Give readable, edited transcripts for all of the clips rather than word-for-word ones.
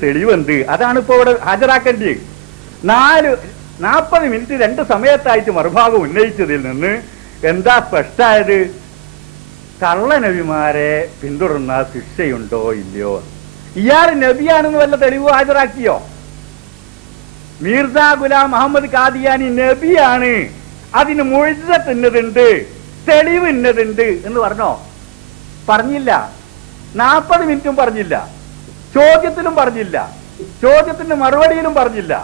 തെളിവുണ്ട്. അതാണ് ഇപ്പോൾ ഇവിടെ ഹാജരാക്കേണ്ടത്. 40 മിനിറ്റ് 2 സമയത്തായിട്ട് മറുഭാഗം ഉന്നയിച്ചതിൽ നിന്ന് എന്താ സ്പഷ്ടായത്? കള്ളനബിമാരെ പിന്തുടർന്ന ശിക്ഷയുണ്ടോ ഇല്ലയോ? ഇയാൾ നബിയാണെന്ന് വല്ല തെളിവ് ഹാജരാക്കിയോ? മീർസ ഗുലാം മുഹമ്മദ് ഖാദിയാനി നബിയാണ്, അതിന് മുഅ്ജിസത്ത് ഇന്നതുണ്ട്, തെളിവ് ഇന്നതുണ്ട് എന്ന് പറഞ്ഞോ? പറഞ്ഞില്ല. 40 മിനിറ്റും പറഞ്ഞില്ല, ചോദ്യത്തിലും പറഞ്ഞില്ല, ചോദ്യത്തിന്റെ മറുപടിയിലും പറഞ്ഞില്ല.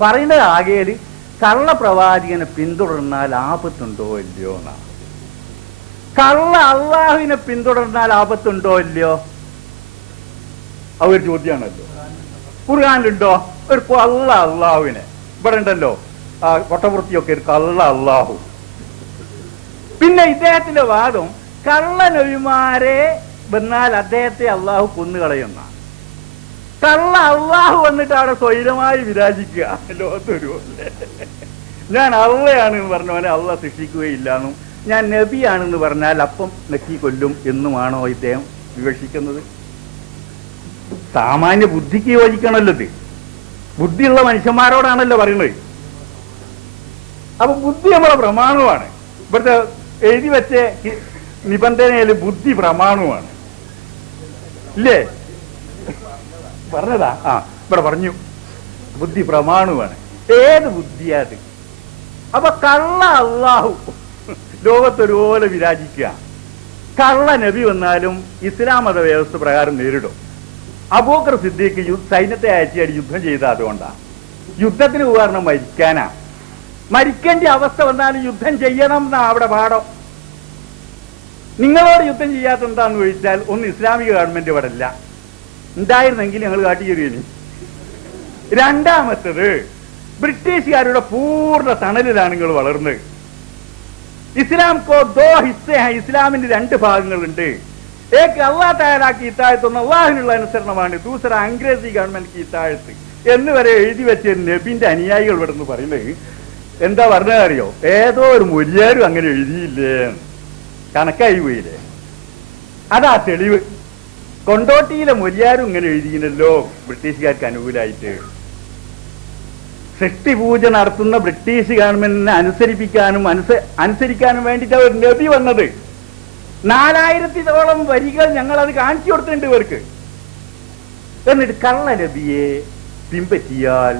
പറയുന്നത് ആകെയില് കള്ളപ്രവാചകനെ പിന്തുടർന്നാൽ ആപത്തുണ്ടോ ഇല്ലയോ എന്നാണ്. കള്ള അള്ളാഹുവിനെ പിന്തുടർന്നാൽ ആപത്തുണ്ടോ ഇല്ലയോ? അതൊരു ചോദ്യമാണല്ലോ. ഖുർആനിലുണ്ടോ ഒരു കള്ള അള്ളാഹുവിനെ? ഇവിടെ ഉണ്ടല്ലോ കൊട്ടപുറത്തിയൊക്കെ ഒരു കള്ള അള്ളാഹു. പിന്നെ ഇദ്ദേഹത്തിന്റെ വാദം കള്ള നബിമാരെ വന്നാൽ അദ്ദേഹത്തെ അള്ളാഹു കൊന്നുകളയുന്ന. കള്ള അള്ളാഹു വന്നിട്ട് അവിടെ സ്വൈരമായി വിരാജിക്കുക. ലോകത്തൊരു ഞാൻ അള്ളയാണെന്ന് പറഞ്ഞവനെ അള്ളാഹ് ശിക്ഷിക്കുകയില്ല എന്നും ഞാൻ നബിയാണെന്ന് പറഞ്ഞാൽ അപ്പം നെക്കി കൊല്ലും എന്നുമാണോ ഇദ്ദേഹം വിവക്ഷിക്കുന്നത്? സാമാന്യ ബുദ്ധിക്ക് യോജിക്കണല്ലോ ഇത്. ബുദ്ധിയുള്ള മനുഷ്യന്മാരോടാണല്ലോ പറയുന്നത്. അപ്പൊ ബുദ്ധി നമ്മളെ പ്രമാണമാണ്. ഇവിടുത്തെ എഴുതി വെച്ച നിബന്ധനയിൽ ബുദ്ധി പ്രമാണമാണ് ഇല്ലേ? പറഞ്ഞതാ? ഇവിടെ പറഞ്ഞു ബുദ്ധി പ്രമാണമാണ്. ഏത് ബുദ്ധിയാത്? അപ്പൊ കള്ള അള്ളാഹു ലോകത്തൊരുപോലെ വിരാജിക്കുക. കള്ള നബി വന്നാലും ഇസ്ലാം മത വ്യവസ്ഥ പ്രകാരം നേരിടും. അബൂബക്കർ സിദ്ദീഖ് സൈന്യത്തെ അയച്ചാൽ യുദ്ധം ചെയ്ത അതുകൊണ്ടാ. യുദ്ധത്തിന് കാരണം മരിക്കാനാ. മരിക്കേണ്ട അവസ്ഥ വന്നാലും യുദ്ധം ചെയ്യണം എന്നാ അവിടെ പാഠം. നിങ്ങളോട് യുദ്ധം ചെയ്യാത്ത എന്താന്ന് ചോദിച്ചാൽ ഒന്ന് ഇസ്ലാമിക ഗവൺമെന്റ് ഇവിടെ ഇല്ല, ഉണ്ടായിരുന്നെങ്കിൽ ഞങ്ങൾ കാട്ടിക്കരുകയും. രണ്ടാമത്തത് ബ്രിട്ടീഷുകാരുടെ പൂർണ്ണ തണലിലാണ് നിങ്ങൾ വളർന്നത്. ഇസ്ലാം കോ ദോ ഹിസ്സേ ഹൈ, ഇസ്ലാമിന്റെ 2 ഭാഗങ്ങളുണ്ട്. ഏക്ക് അള്ളാഹ് തയ്യാറാക്കി ഇത്താഴത്തൊന്ന് അള്ളാഹിനുള്ള അനുസരണമാണ്, ദൂസറ അംഗ്രേസി ഗവൺമെന്റ് ഇത്താഴത്ത് എന്ന് വരെ എഴുതി വെച്ച നബിന്റെ അനുയായികൾ ഇവിടെ നിന്ന് പറയുന്നത് എന്താ പറഞ്ഞത് അറിയോ? ഏതോ ഒരു മൊലിയാരും അങ്ങനെ എഴുതിയില്ലേ, കണക്കായി പോയില്ലേ? അതാ തെളിവ്. കൊണ്ടോട്ടിയിലെ മൊലിയാരും ഇങ്ങനെ എഴുതിയില്ലല്ലോ ബ്രിട്ടീഷുകാർക്ക് അനുകൂലമായിട്ട്. സൃഷ്ടിപൂജ നടത്തുന്ന ബ്രിട്ടീഷ് ഗവൺമെന്റിനെ അനുസരിക്കാനും വേണ്ടിയിട്ട് ഒരു നബി വന്നത്. 4000-ഓളം വരികൾ ഞങ്ങൾ അത് കാണിച്ചു കൊടുത്തിട്ടുണ്ട് ഇവർക്ക്. എന്നിട്ട് കള്ള നബിയെ പിൻപറ്റിയാൽ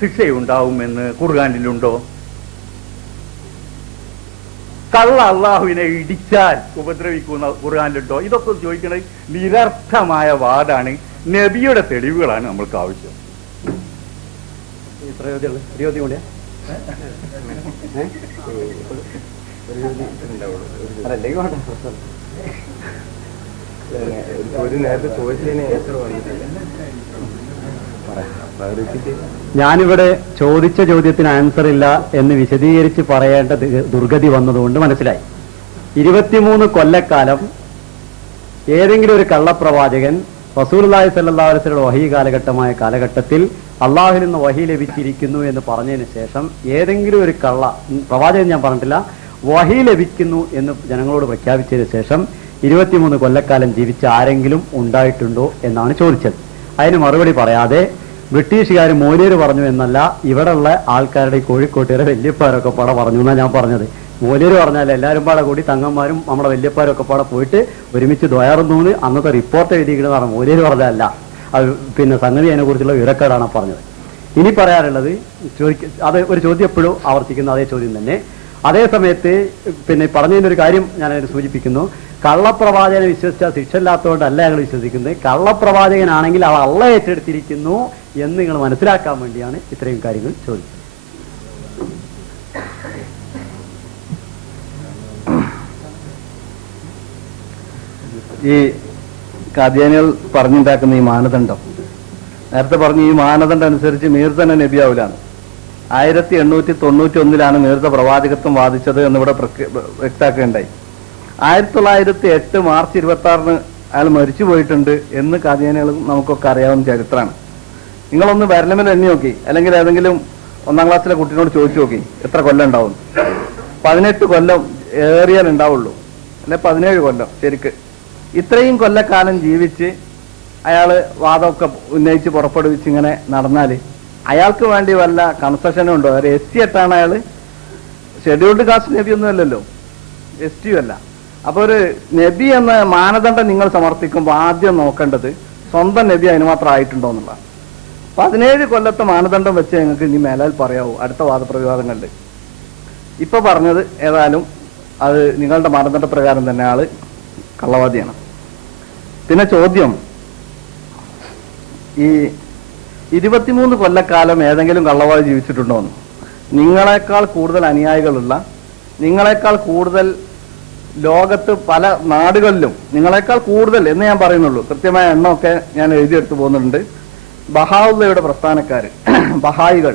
ശിക്ഷയുണ്ടാവുമെന്ന് ഖുർആനിലുണ്ടോ? കള്ള അള്ളാഹുവിനെ ഇടിച്ചാൽ ഉപദ്രവിക്കുന്ന ഖുർആനിലുണ്ടോ? ഇതൊക്കെ ചോദിക്കുന്നത് നിരർത്ഥമായ വാദാണ്. നബിയുടെ തെളിവുകളാണ് നമ്മൾക്ക് ആവശ്യം. ഞാനിവിടെ ചോദിച്ച ചോദ്യത്തിന് ആൻസർ ഇല്ല എന്ന് വിശദീകരിച്ച് പറയേണ്ട ദുർഗതി വന്നതുകൊണ്ട് മനസ്സിലായി. 23 കൊല്ലക്കാലം ഏതെങ്കിലും ഒരു കള്ളപ്രവാചകൻ റസൂലുള്ളാഹി സ്വല്ലല്ലാഹു അലൈഹി വസല്ലം വഹി കാലഘട്ടത്തിൽ അള്ളാഹുവിൽ നിന്ന് വഹി ലഭിച്ചിരിക്കുന്നു എന്ന് പറഞ്ഞതിന് ശേഷം ഏതെങ്കിലും ഒരു പ്രവാചകൻ, ഞാൻ പറഞ്ഞിട്ടില്ല, വഹി ലഭിക്കുന്നു എന്ന് ജനങ്ങളോട് പ്രഖ്യാപിച്ചതിന് ശേഷം 23 കൊല്ലക്കാലം ജീവിച്ച ആരെങ്കിലും ഉണ്ടായിട്ടുണ്ടോ എന്നാണ് ചോദിച്ചത്. അതിന് മറുപടി പറയാതെ ബ്രിട്ടീഷുകാർ മോലിയർ പറഞ്ഞു എന്നല്ല, ഇവിടെയുള്ള ആൾക്കാരുടെ കോഴിക്കോട്ടുകാരെ വല്യപ്പാരൊക്കെ പാടെ പറഞ്ഞു എന്നാണ് ഞാൻ പറഞ്ഞത്. മോലിയർ പറഞ്ഞാൽ എല്ലാവരും പാടെ കൂടി തങ്ങന്മാരും നമ്മുടെ വല്യപ്പാരൊക്കെ പാടെ പോയിട്ട് ഒരുമിച്ച് ദ്വയറുന്നൂന്ന് അന്നത്തെ റിപ്പോർട്ട് എഴുതിയിരിക്കുന്നതാണ്. മോലിയർ പറഞ്ഞതല്ല. അത് പിന്നെ സംഗതി അതിനെക്കുറിച്ചുള്ള വിവരക്കേടാണ് പറഞ്ഞത്. ഇനി പറയാനുള്ളത്, അത് ഒരു ചോദ്യം എപ്പോഴും ആവർത്തിക്കുന്ന അതേ ചോദ്യം തന്നെ. അതേ സമയത്ത് പിന്നെ പറഞ്ഞതിൻ്റെ ഒരു കാര്യം ഞാൻ അതിന് സൂചിപ്പിക്കുന്നു. കള്ളപ്രവാചകനെ വിശ്വസിച്ചാൽ ശിക്ഷയില്ലാത്തതുകൊണ്ടല്ല ഞങ്ങൾ വിശ്വസിക്കുന്നത്. കള്ളപ്രവാചകനാണെങ്കിൽ അവ അള്ളാഹ് ഏറ്റെടുത്തിരിക്കുന്നു എന്ന് നിങ്ങൾ മനസ്സിലാക്കാൻ വേണ്ടിയാണ് ഇത്രയും കാര്യങ്ങൾ ചോദിച്ചത്. ഈ ഖാദിയാനികൾ പറഞ്ഞുണ്ടാക്കുന്ന ഈ മാനദണ്ഡം, നേരത്തെ പറഞ്ഞ ഈ മാനദണ്ഡം അനുസരിച്ച് മീർ തന്നെ നബിയാവിലാണ്. 1891 മീർസ പ്രവാചകത്വം വാദിച്ചത് എന്നിവിടെ വ്യക്താക്കുകയുണ്ടായി. 1908 മാർച്ച് 26 അയാൾ മരിച്ചു പോയിട്ടുണ്ട് എന്ന് ഖാദിയാനികൾ നമുക്കൊക്കെ അറിയാവുന്ന ചരിത്രമാണ്. നിങ്ങളൊന്ന് വിരലമേൽ എണ്ണി നോക്കി, അല്ലെങ്കിൽ ഏതെങ്കിലും 1ാം ക്ലാസ്സിലെ കുട്ടീനോട് ചോദിച്ചു നോക്കി എത്ര കൊല്ലം ഉണ്ടാവും. 18 കൊല്ലം ഏറിയാൽ ഉണ്ടാവുള്ളൂ, അല്ലെ 17 കൊല്ലം. ശരിക്ക് ഇത്രയും കൊല്ലക്കാലം ജീവിച്ച് അയാള് വാദമൊക്കെ ഉന്നയിച്ച് പുറപ്പെടുവിച്ച് ഇങ്ങനെ നടന്നാൽ അയാൾക്ക് വേണ്ടി വല്ല കൺസെഷനും ഉണ്ടോ? ഒരു SC ആയിട്ടാണ് അയാള്, ഷെഡ്യൂൾഡ് കാസ്റ്റ് നബി ഒന്നും അല്ലല്ലോ, ST അല്ല. അപ്പൊ ഒരു നബി എന്ന മാനദണ്ഡം നിങ്ങൾ സമർപ്പിക്കുമ്പോൾ ആദ്യം നോക്കേണ്ടത് സ്വന്തം നബി അതിന് മാത്രം ആയിട്ടുണ്ടോ എന്നുള്ള. 17 കൊല്ലത്തെ മാനദണ്ഡം വെച്ച് ഞങ്ങൾക്ക് ഇനി മേലാൽ പറയാവൂ അടുത്ത വാദപ്രതിവാദങ്ങളിൽ. ഇപ്പൊ പറഞ്ഞത് ഏതായാലും അത് നിങ്ങളുടെ മാനദണ്ഡ പ്രകാരം തന്നെ ആള് കള്ളവാദിയാണ്. പിന്നെ ചോദ്യം, ഈ 23 കൊല്ലക്കാലം ഏതെങ്കിലും കള്ളവാദി ജീവിച്ചിട്ടുണ്ടോന്ന്? നിങ്ങളെക്കാൾ കൂടുതൽ അനുയായികളുള്ള, നിങ്ങളെക്കാൾ കൂടുതൽ ലോകത്ത് പല നാടുകളിലും നിങ്ങളെക്കാൾ കൂടുതൽ എന്ന് ഞാൻ പറയുന്നുള്ളൂ, കൃത്യമായ എണ്ണമൊക്കെ ഞാൻ എഴുതിയെടുത്ത് പോകുന്നുണ്ട്. ബഹാഉള്ളയുടെ പ്രസ്ഥാനക്കാര് ബഹായികൾ,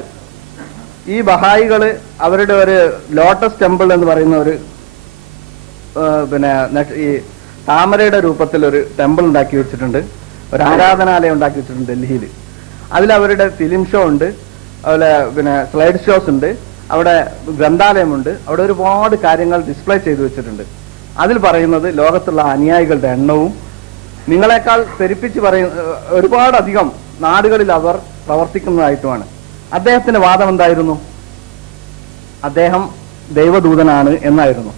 ഈ ബഹായികള് അവരുടെ ഒരു ലോട്ടസ് ടെമ്പിൾ എന്ന് പറയുന്ന ഒരു ഈ താമരയുടെ രൂപത്തിൽ ഒരു ടെമ്പിൾ ഉണ്ടാക്കി വെച്ചിട്ടുണ്ട്, ഒരു ആരാധനാലയം ഉണ്ടാക്കി വെച്ചിട്ടുണ്ട് ഡൽഹിയിൽ. അതിൽ അവരുടെ ഫിലിം ഷോ ഉണ്ട്, അതുപോലെ സ്ലൈഡ് ഷോസ് ഉണ്ട്, അവിടെ ഗ്രന്ഥാലയമുണ്ട്, അവിടെ ഒരുപാട് കാര്യങ്ങൾ ഡിസ്പ്ലേ ചെയ്തു വെച്ചിട്ടുണ്ട്. അതിൽ പറയുന്നത് ലോകത്തുള്ള അനുയായികളുടെ എണ്ണവും നിങ്ങളെക്കാൾ പെരുപ്പിച്ച് ഒരുപാടധികം നാടുകളിൽ അവർ പ്രവർത്തിക്കുന്നതായിട്ടുമാണ്. അദ്ദേഹത്തിന്റെ വാദം എന്തായിരുന്നു? അദ്ദേഹം ദൈവദൂതനാണ് എന്നായിരുന്നു.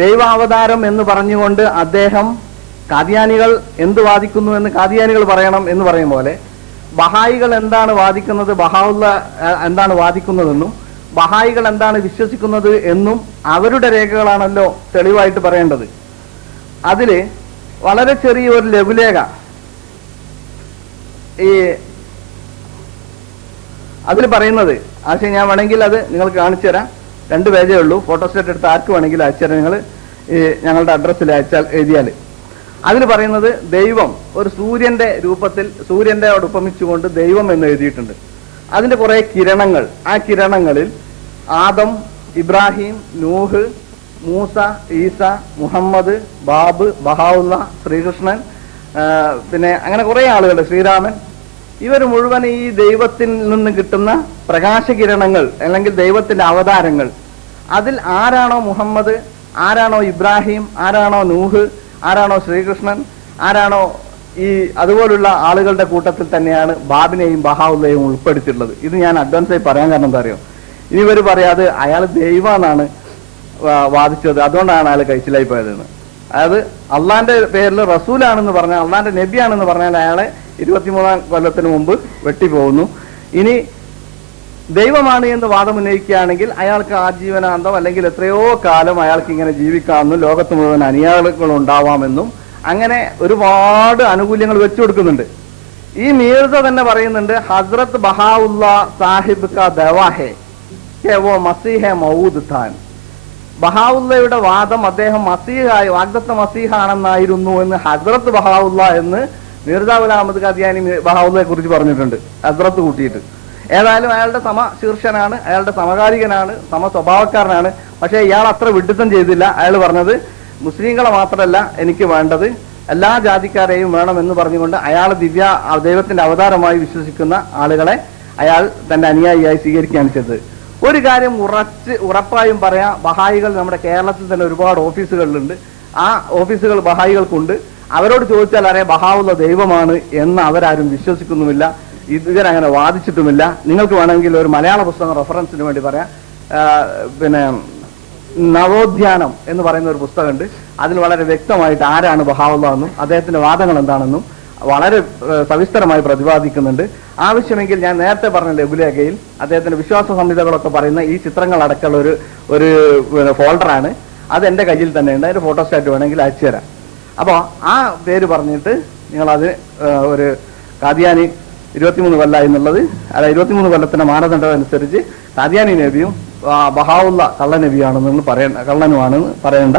ദൈവാവതാരം എന്ന് പറഞ്ഞുകൊണ്ട് അദ്ദേഹം കാദിയാനികൾ എന്ത് വാദിക്കുന്നു എന്ന് കാദിയാനികൾ പറയണം എന്ന് പറയും പോലെ ബഹായികൾ എന്താണ് വാദിക്കുന്നത്, ബഹാഉള്ള എന്താണ് വാദിക്കുന്നതെന്നും ബഹായികൾ എന്താണ് വിശ്വസിക്കുന്നത് എന്നും അവരുടെ രേഖകളാണല്ലോ തെളിവായിട്ട് പറയേണ്ടത്. അതില് വളരെ ചെറിയ ഒരു ലഘുലേഖ ഈ അതിൽ പറയുന്നത്, പക്ഷേ ഞാൻ വേണമെങ്കിൽ അത് നിങ്ങൾക്ക് കാണിച്ചു തരാം. 2 പേജേ ഉള്ളൂ, ഫോട്ടോസ്റ്റാറ്റ് എടുത്ത് ആർക്ക് വേണമെങ്കിലും അയച്ചു തരാം. നിങ്ങൾ ഞങ്ങളുടെ അഡ്രസ്സിൽ അയച്ചാൽ എഴുതിയാൽ അതിൽ പറയുന്നത് ദൈവം ഒരു സൂര്യന്റെ രൂപത്തിൽ, സൂര്യന്റെ ഉപമിച്ചുകൊണ്ട് ദൈവം എന്ന് എഴുതിയിട്ടുണ്ട്. അതിന്റെ കുറെ കിരണങ്ങൾ, ആ കിരണങ്ങളിൽ ആദം, ഇബ്രാഹിം, നൂഹ്, മൂസ, ഈസ, മുഹമ്മദ്, ബാബ്, ബഹാഉള്ള, ശ്രീകൃഷ്ണൻ, പിന്നെ അങ്ങനെ കുറെ ആളുകൾ, ശ്രീരാമൻ, ഇവർ മുഴുവൻ ഈ ദൈവത്തിൽ നിന്ന് കിട്ടുന്ന പ്രകാശകിരണങ്ങൾ അല്ലെങ്കിൽ ദൈവത്തിന്റെ അവതാരങ്ങൾ. അതിൽ ആരാണോ മുഹമ്മദ്, ആരാണോ ഇബ്രാഹിം, ആരാണോ നൂഹ്, ആരാണോ ശ്രീകൃഷ്ണൻ, ആരാണോ ഈ അതുപോലുള്ള ആളുകളുടെ കൂട്ടത്തിൽ തന്നെയാണ് ബാബിനെയും ബഹാഉള്ളയെയും ഉൾപ്പെടുത്തിയിട്ടുള്ളത്. ഇത് ഞാൻ അഡ്വാൻസായി പറയാൻ കാരണം എന്താ അറിയോ? ഇനി ഇവർ പറയാതെ അയാൾ ദൈവമെന്നാണ് വാദിച്ചത്, അതുകൊണ്ടാണ് അയാൾ കഴിച്ചിലായി പോയതെന്ന്. അതായത് അള്ളാന്റെ പേരിൽ റസൂലാണെന്ന് പറഞ്ഞാൽ, അള്ളാന്റെ നബിയാണെന്ന് പറഞ്ഞാൽ അയാളെ 23-ാം കൊല്ലത്തിന് മുമ്പ് വെട്ടിപ്പോകുന്നു. ഇനി ദൈവമാണ് എന്ന് വാദം ഉന്നയിക്കുകയാണെങ്കിൽ അയാൾക്ക് ആജീവനാന്തം അല്ലെങ്കിൽ എത്രയോ കാലം അയാൾക്ക് ഇങ്ങനെ ജീവിക്കാമെന്നും ലോകത്ത് മുഴുവൻ അനുയായികൾ ഉണ്ടാവാമെന്നും അങ്ങനെ ഒരുപാട് ആനുകൂല്യങ്ങൾ വെച്ചു കൊടുക്കുന്നുണ്ട്. ഈ മീർസ തന്നെ പറയുന്നുണ്ട്, ഹസ്രത്ത് ബഹാഉള്ള സാഹിബ് കാ ദവാഹെ കെ വോ മസീഹെ മൗദ് ഥാൻ. ബഹാഉള്ളയുടെ വാദം അദ്ദേഹം മസീഹായി, വാഗ്ദത്ത മസീഹാണെന്നായിരുന്നു എന്ന് ഹസ്രത്ത് ബഹാഉള്ള എന്ന് മിർസ ഗുലാം അഹമ്മദ് ഖാദിയാനി ബഹാഉള്ളയെ കുറിച്ച് പറഞ്ഞിട്ടുണ്ട്, ഹസ്രത്ത് കൂട്ടിയിട്ട്. ഏതായാലും അയാളുടെ സമശീർഷനാണ്, അയാളുടെ സമകാലികനാണ്, സമസ്വഭാവക്കാരനാണ്. പക്ഷെ ഇയാൾ അത്ര വിഡിത്തം ചെയ്തില്ല. അയാൾ പറഞ്ഞത് മുസ്ലിങ്ങളെ മാത്രമല്ല എനിക്ക് വേണ്ടത്, എല്ലാ ജാതിക്കാരെയും വേണമെന്ന് പറഞ്ഞുകൊണ്ട് അയാൾ ദൈവത്തിന്റെ അവതാരമായി വിശ്വസിക്കുന്ന ആളുകളെ അയാൾ തന്റെ അനുയായിയായി സ്വീകരിക്കുകയാണ് ചെയ്തത്. ഒരു കാര്യം ഉറപ്പായും പറയാം, ബഹായികൾ നമ്മുടെ കേരളത്തിൽ തന്നെ ഒരുപാട് ഓഫീസുകളിലുണ്ട്. ആ ഓഫീസുകൾ ബഹായികൾക്കുണ്ട്. അവരോട് ചോദിച്ചാൽ അറിയാം ബഹാഉള്ള ദൈവമാണ് എന്ന് അവരാരും വിശ്വസിക്കുന്നുമില്ല, ഇവരങ്ങനെ വാദിച്ചിട്ടുമില്ല. നിങ്ങൾക്ക് വേണമെങ്കിൽ ഒരു മലയാള പുസ്തകം റെഫറൻസിന് വേണ്ടി പറയാം. നവോത്ഥാനം എന്ന് പറയുന്ന ഒരു പുസ്തകമുണ്ട്. അതിൽ വളരെ വ്യക്തമായിട്ട് ആരാണ് ബഹാഉള്ള എന്നും അദ്ദേഹത്തിന്റെ വാദങ്ങൾ എന്താണെന്നും വളരെ സവിസ്തരമായി പ്രതിപാദിക്കുന്നുണ്ട്. ആവശ്യമെങ്കിൽ ഞാൻ നേരത്തെ പറഞ്ഞ ലഘുലേഖയിൽ അദ്ദേഹത്തിന്റെ വിശ്വാസ സംഹിതകളൊക്കെ പറയുന്ന ഈ ചിത്രങ്ങൾ അടക്കമുള്ള ഒരു ഫോൾഡറാണ്. അത് എന്റെ കയ്യിൽ തന്നെ ഉണ്ട്. അതിന്റെ ഫോട്ടോസ്റ്റാറ്റ് വേണമെങ്കിൽ അയച്ചു തരാം. അപ്പോൾ ആ പേര് പറഞ്ഞിട്ട് നിങ്ങളത് ഒരു കാദിയാനി 23 കൊല്ലം എന്നുള്ളത്, അല്ല 23 കൊല്ലത്തിന്റെ മാനദണ്ഡം അനുസരിച്ച് കാദിയാനി നബിയും ബഹാഉള്ള കള്ളനബിയാണെന്ന് കള്ളനുമാണെന്ന് പറയേണ്ട.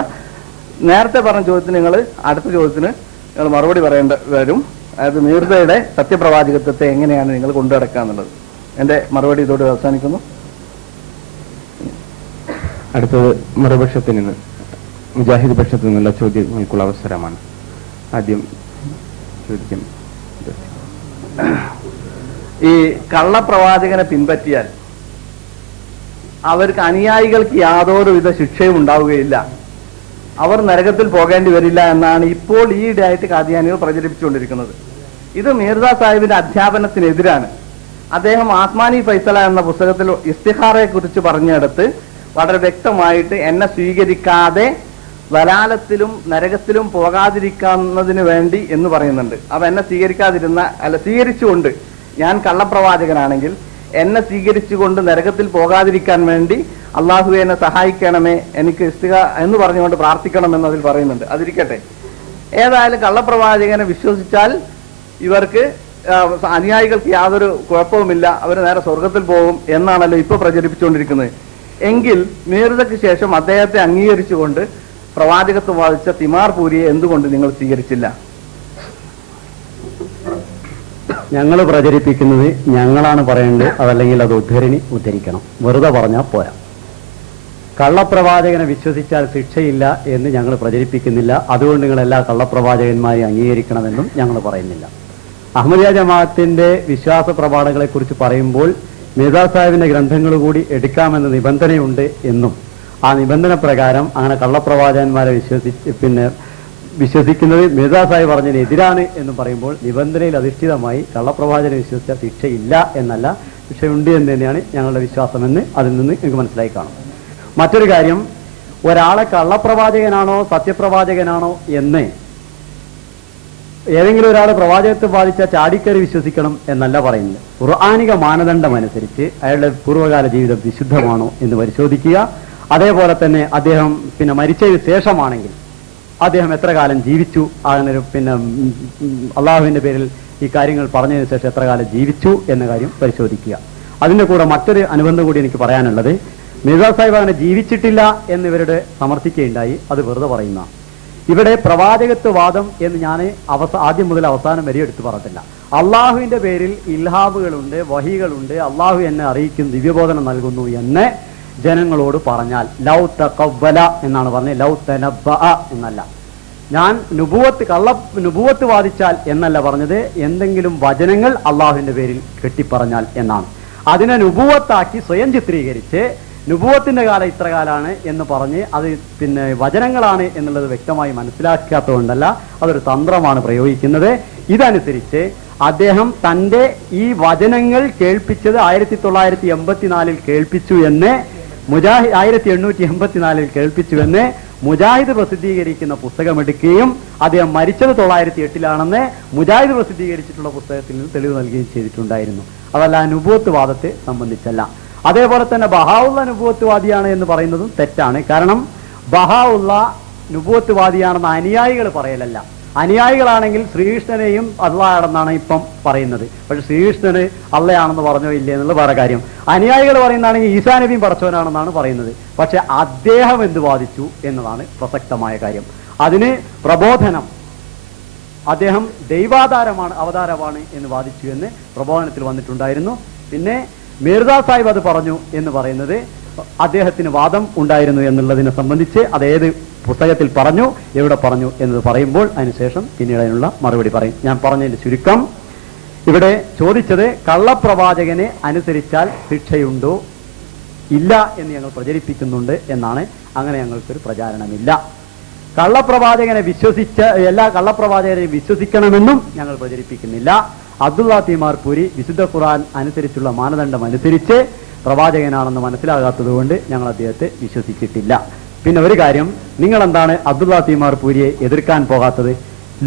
നേരത്തെ പറഞ്ഞ ചോദ്യത്തിന് നിങ്ങൾ അടുത്ത ചോദ്യത്തിന് നിങ്ങൾ മറുപടി പറയേണ്ട വരും. അതായത് മീർസയുടെ സത്യപ്രവാചകത്വത്തെ എങ്ങനെയാണ് നിങ്ങൾ കൊണ്ടുനടക്കുക എന്നുള്ളത്. എന്റെ മറുപടി ഇതോടെ അവസാനിക്കുന്നു. അടുത്തത് മറുപക്ഷത്തിൽ നിന്ന്, മുജാഹിദ് പക്ഷത്തിൽ നിന്നുള്ള ചോദ്യങ്ങൾക്കുള്ള അവസരമാണ്. ആദ്യം ചോദിക്കും. ഈ കള്ളപ്രവാചകനെ പിൻപറ്റിയാൽ അവർക്ക് അനുയായികൾക്ക് യാതൊരുവിധ ശിക്ഷയും ഉണ്ടാവുകയില്ല, അവർ നരകത്തിൽ പോകേണ്ടി വരില്ല എന്നാണ് ഇപ്പോൾ ഈയിടെയായിട്ട് കാദിയാനികൾ പ്രചരിപ്പിച്ചുകൊണ്ടിരിക്കുന്നത്. ഇത് മീർസ സാഹിബിന്റെ അധ്യാപനത്തിനെതിരാണ്. അദ്ദേഹം ആസ്മാനി ഫൈസല എന്ന പുസ്തകത്തിൽ ഇസ്തിഹാറയെ കുറിച്ച് പറഞ്ഞെടുത്ത് വളരെ വ്യക്തമായിട്ട് എന്നെ സ്വീകരിക്കാതെ വലാലത്തിലും നരകത്തിലും പോകാതിരിക്കുന്നതിന് വേണ്ടി എന്ന് പറയുന്നുണ്ട്. അപ്പൊ എന്നെ സ്വീകരിച്ചുകൊണ്ട് ഞാൻ കള്ളപ്രവാചകനാണെങ്കിൽ എന്നെ സ്വീകരിച്ചുകൊണ്ട് നരകത്തിൽ പോകാതിരിക്കാൻ വേണ്ടി അള്ളാഹു എന്നെ സഹായിക്കണമേ, എനിക്ക് എന്ന് പറഞ്ഞുകൊണ്ട് പ്രാർത്ഥിക്കണമെന്ന് അതിൽ പറയുന്നുണ്ട്. അതിരിക്കട്ടെ, ഏതായാലും കള്ളപ്രവാചകനെ വിശ്വസിച്ചാൽ ഇവർക്ക് അനുയായികൾക്ക് യാതൊരു കുഴപ്പവുമില്ല, അവർ നേരെ സ്വർഗത്തിൽ പോകും എന്നാണല്ലോ ഇപ്പൊ പ്രചരിപ്പിച്ചുകൊണ്ടിരിക്കുന്നത്. എങ്കിൽ മീർസയ്ക്ക് ശേഷം അദ്ദേഹത്തെ അംഗീകരിച്ചുകൊണ്ട് പ്രവാചകത്വം വാദിച്ച തിമാർ പൂരിയെ എന്തുകൊണ്ട് നിങ്ങൾ സ്വീകരിച്ചില്ല? ഞങ്ങൾ പ്രചരിപ്പിക്കുന്നത് ഞങ്ങളാണ് പറയേണ്ടത്, അതല്ലെങ്കിൽ അത് ഉദ്ധരിക്കണം. വെറുതെ പറഞ്ഞാൽ പോരാ. കള്ളപ്രവാചകനെ വിശ്വസിച്ചാൽ ശിക്ഷയില്ല എന്ന് ഞങ്ങൾ പ്രചരിപ്പിക്കുന്നില്ല. അതുകൊണ്ട് നിങ്ങൾ എല്ലാ കള്ളപ്രവാചകന്മാരെയും അംഗീകരിക്കണമെന്നും ഞങ്ങൾ പറയുന്നില്ല. അഹമ്മദിയ ജമാഅത്തിന്റെ വിശ്വാസ പ്രമാണങ്ങളെ കുറിച്ച് പറയുമ്പോൾ മിർസ സാഹിബിന്റെ ഗ്രന്ഥങ്ങൾ കൂടി എടുക്കാമെന്ന നിബന്ധനയുണ്ട് എന്നും ആ നിബന്ധന പ്രകാരം അങ്ങനെ കള്ളപ്രവാചകന്മാരെ വിശ്വസിക്കുന്നത് മിർസ സാഹിബ് പറഞ്ഞതിനെതിരാണ് എന്ന് പറയുമ്പോൾ നിബന്ധനയിൽ അധിഷ്ഠിതമായി കള്ളപ്രവാചകനെ വിശ്വസിച്ച ശിക്ഷയില്ല എന്നല്ല, ശിക്ഷയുണ്ട് എന്ന് തന്നെയാണ് ഞങ്ങളുടെ വിശ്വാസമെന്ന് അതിൽ നിന്ന് നിങ്ങൾക്ക് മനസ്സിലായി കാണും. മറ്റൊരു കാര്യം, ഒരാളെ കള്ളപ്രവാചകനാണോ സത്യപ്രവാചകനാണോ എന്ന് ഏതെങ്കിലും ഒരാൾ പ്രവാചകത്വം ബാധിച്ച ചാടിക്കറി വിശ്വസിക്കണം എന്നല്ല പറയുന്നത്. ഖുർആനിക മാനദണ്ഡം അനുസരിച്ച് അയാളുടെ പൂർവ്വകാല ജീവിതം വിശുദ്ധമാണോ എന്ന് പരിശോധിക്കുക. അതേപോലെ തന്നെ അദ്ദേഹം മരിച്ചതിന് ശേഷമാണെങ്കിൽ അദ്ദേഹം എത്ര കാലം ജീവിച്ചു, അങ്ങനെ അള്ളാഹുവിന്റെ പേരിൽ ഈ കാര്യങ്ങൾ പറഞ്ഞതിന് ശേഷം എത്ര കാലം ജീവിച്ചു എന്ന കാര്യം പരിശോധിക്കുക. അതിന്റെ കൂടെ മറ്റൊരു അനുബന്ധം കൂടി എനിക്ക് പറയാനുള്ളത്, മിർസ സാഹിബ് അങ്ങനെ ജീവിച്ചിട്ടില്ല എന്നിവരുടെ സമർത്ഥിക്കുകയുണ്ടായി. അത് വെറുതെ പറയുന്ന ഇവിടെ പ്രവാചകത്വവാദം എന്ന് ഞാൻ ആദ്യം മുതൽ അവസാനം വരെ എടുത്തു പറഞ്ഞിട്ടില്ല. അള്ളാഹുവിന്റെ പേരിൽ ഇൽഹാമുകളുണ്ട്, വഹികളുണ്ട്, അള്ളാഹു എന്നെ അറിയിക്കുന്നു, ദിവ്യബോധനം നൽകുന്നു എന്ന് ജനങ്ങളോട് പറഞ്ഞാൽ ലൗ തഖവ്വല എന്നാണ് പറഞ്ഞത്, ലൗ തനബ്ബഅ എന്നല്ല. ഞാൻ നുബുവത്ത് വാദിച്ചാൽ എന്നല്ല പറഞ്ഞത്, എന്തെങ്കിലും വചനങ്ങൾ അള്ളാഹുവിന്റെ പേരിൽ കെട്ടിപ്പറഞ്ഞാൽ എന്നാണ്. അതിനെ നുബുവത്താക്കി സ്വയം ചിത്രീകരിച്ച് നുബുവത്തിന്റെ കാലം ഇത്ര കാലാണ് എന്ന് പറഞ്ഞ് അത് വചനങ്ങളാണ് എന്നുള്ളത് വ്യക്തമായി മനസ്സിലാക്കാത്തതുകൊണ്ടല്ല, അതൊരു തന്ത്രമാണ് പ്രയോഗിക്കുന്നത്. ഇതനുസരിച്ച് അദ്ദേഹം തന്റെ ഈ വചനങ്ങൾ കേൾപ്പിച്ചത് 1984 കേൾപ്പിച്ചു എന്ന് 1884 കേൾപ്പിച്ചു എന്ന് മുജാഹിദ് പ്രസിദ്ധീകരിക്കുന്ന പുസ്തകമെടുക്കുകയും അദ്ദേഹം മരിച്ചത് 908 മുജാഹിദ് പ്രസിദ്ധീകരിച്ചിട്ടുള്ള പുസ്തകത്തിൽ നിന്ന് തെളിവ് നൽകുകയും ചെയ്തിട്ടുണ്ടായിരുന്നു. അതല്ല നുബുവത്ത് വാദത്തെ സംബന്ധിച്ചല്ല. അതേപോലെ തന്നെ ബഹാഉള്ള നുബുവത്ത് വാദിയാണ് എന്ന് പറയുന്നതും തെറ്റാണ്. കാരണം ബഹാഉള്ള നുബുവത്ത് വാദിയാണെന്ന് അനുയായികൾ പറയലല്ല. അനുയായികളാണെങ്കിൽ ശ്രീകൃഷ്ണനെയും അള്ളാഹാണെന്നാണ് ഇപ്പം പറയുന്നത്. പക്ഷെ ശ്രീകൃഷ്ണന് അള്ളയാണെന്ന് പറഞ്ഞോ ഇല്ലേ എന്നുള്ള വേറെ കാര്യം. അനുയായികൾ പറയുന്നതാണെങ്കിൽ ഈസാ നബിയും പടച്ചവനാണെന്നാണ് പറയുന്നത്. പക്ഷെ അദ്ദേഹം എന്ത് വാദിച്ചു എന്നതാണ് പ്രസക്തമായ കാര്യം. അതിന് പ്രബോധനം, അദ്ദേഹം അവതാരമാണ് എന്ന് വാദിച്ചു എന്ന് പ്രബോധനത്തിൽ വന്നിട്ടുണ്ടായിരുന്നു. പിന്നെ മിർസ സാഹിബ് അത് പറഞ്ഞു എന്ന് പറയുന്നത് അദ്ദേഹത്തിന് വാദം ഉണ്ടായിരുന്നു എന്നുള്ളതിനെ സംബന്ധിച്ച് അത് ഏത് പുസ്തകത്തിൽ പറഞ്ഞു, എവിടെ പറഞ്ഞു എന്നത് പറയുമ്പോൾ അതിനുശേഷം പിന്നീട് അതിനുള്ള മറുപടി പറയും. ഞാൻ പറഞ്ഞതിന്റെ ചുരുക്കം, ഇവിടെ ചോദിച്ചത് കള്ളപ്രവാചകനെ അനുസരിച്ചാൽ ശിക്ഷയുണ്ടോ ഇല്ല എന്ന് ഞങ്ങൾ പ്രചരിപ്പിക്കുന്നുണ്ട് എന്നാണ്. അങ്ങനെ ഞങ്ങൾക്കൊരു പ്രചാരണമില്ല. കള്ളപ്രവാചകനെ എല്ലാ കള്ളപ്രവാചകരെയും വിശ്വസിക്കണമെന്നും ഞങ്ങൾ പ്രചരിപ്പിക്കുന്നില്ല. അബ്ദുള്ള തീമാർ പൂരി വിശുദ്ധ ഖുർആൻ അനുസരിച്ചുള്ള മാനദണ്ഡം അനുസരിച്ച് പ്രവാചകനാണെന്ന് മനസ്സിലാകാത്തത് കൊണ്ട് ഞങ്ങൾ അദ്ദേഹത്തെ വിശ്വസിച്ചിട്ടില്ല. പിന്നെ ഒരു കാര്യം, നിങ്ങൾ എന്താണ് അബ്ദുള്ള തീമാർ പൂരിയെ എതിർക്കാൻ പോകാത്തത്?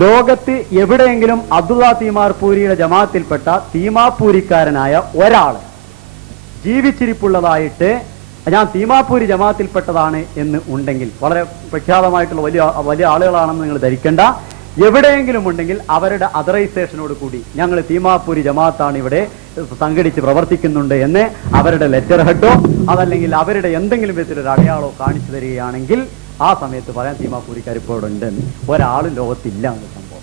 ലോകത്ത് എവിടെയെങ്കിലും അബ്ദുള്ള തീമാർ പൂരിയുടെ ജമാഅത്തിൽപ്പെട്ട തീമാപ്പൂരിക്കാരനായ ഒരാൾ ജീവിച്ചിരിപ്പുള്ളതായിട്ട് ഞാൻ തീമാപ്പൂരി ജമാഅത്തിൽപ്പെട്ടതാണ് എന്ന് ഉണ്ടെങ്കിൽ, വളരെ പ്രഖ്യാതമായിട്ടുള്ള വലിയ ആളുകളാണെന്ന് നിങ്ങൾ ധരിക്കേണ്ട, എവിടെയെങ്കിലും ഉണ്ടെങ്കിൽ അവരുടെ അതറൈസേഷനോട് കൂടി ഞങ്ങൾ തീമാപ്പൂരി ജമാഅത്താണ് ഇവിടെ സംഘടിച്ച് പ്രവർത്തിക്കുന്നുണ്ട് എന്ന് അവരുടെ ലെറ്റർ ഹെഡോ അതല്ലെങ്കിൽ അവരുടെ എന്തെങ്കിലും വിധത്തിലൊരു അടയാളോ കാണിച്ചു തരികയാണെങ്കിൽ ആ സമയത്ത് പറയാൻ തീമാപ്പൂരിക്കാർ ഇപ്പോൾ ഇവിടെ ഉണ്ട്. ഒരാളും ലോകത്തില്ല എന്ന് സംഭവം.